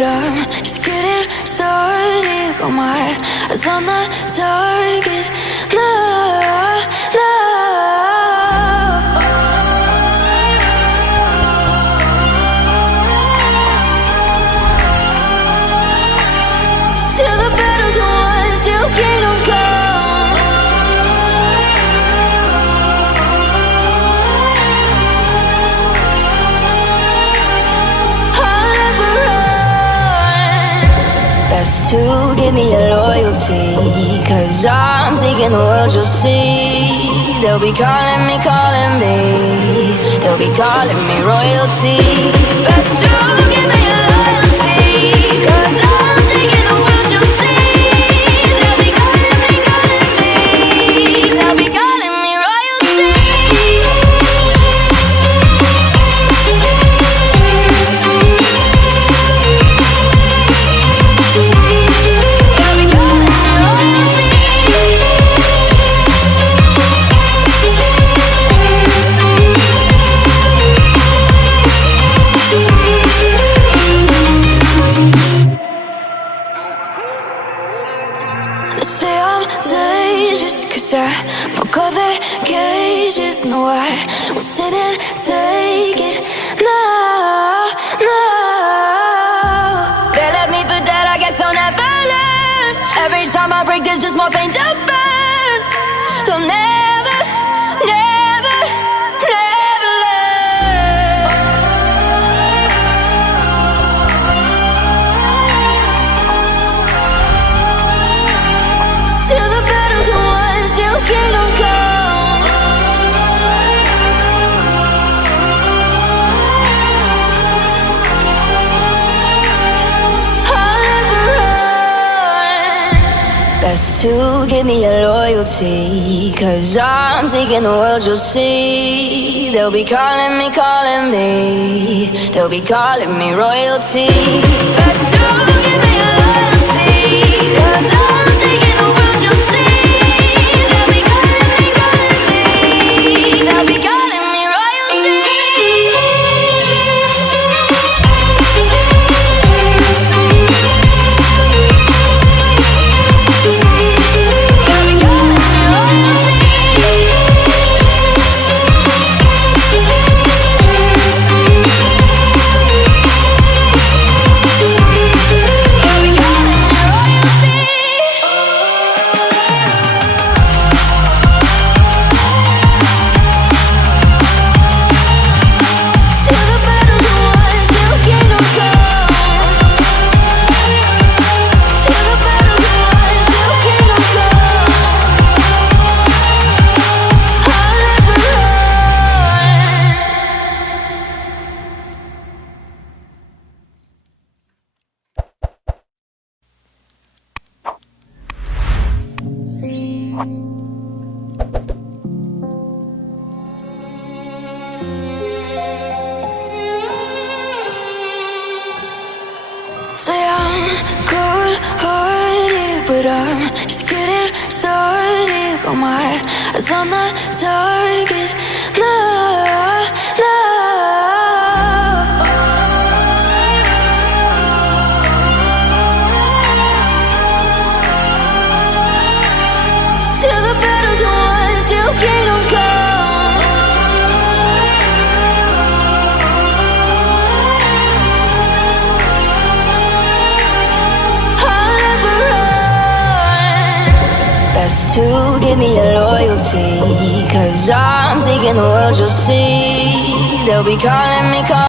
but I'm just getting started. Got my eyes on the target. No, no. Till the battle's won, till kingdom come. I'll never run. Best to give me your loyalty, 'cause I'm taking the world, you'll see. They'll be calling me, they'll be calling me royalty. Best to give me your loyalty, 'cause I'm taking the world, you'll see. They'll be calling me, they'll be calling me royalty. Say I'm dangerous, 'cause I broke all the cages. No, I won't sit and take it. No, no. They left me for dead, I guess I'll never learn. Every time I break, there's just more pain to burn. They'll never, never, never learn. Till the battle's won, till kingdom come. I'll never run. Best to give me your loyalty, 'cause I'm taking the world, you'll see. They'll be calling me, they'll be calling me royalty. Best to give me your loyalty, 'cause I'm taking the world, you'll see. They'll be calling me, they'll be calling me royalty. Say I'm good-hearted, but I'm just getting started. Got my eyes on the target. No, no. Till the battle's won, till kingdom come. I'll never run. Best to give me your loyalty, 'cause I'm taking the world, you'll see. They'll be calling me,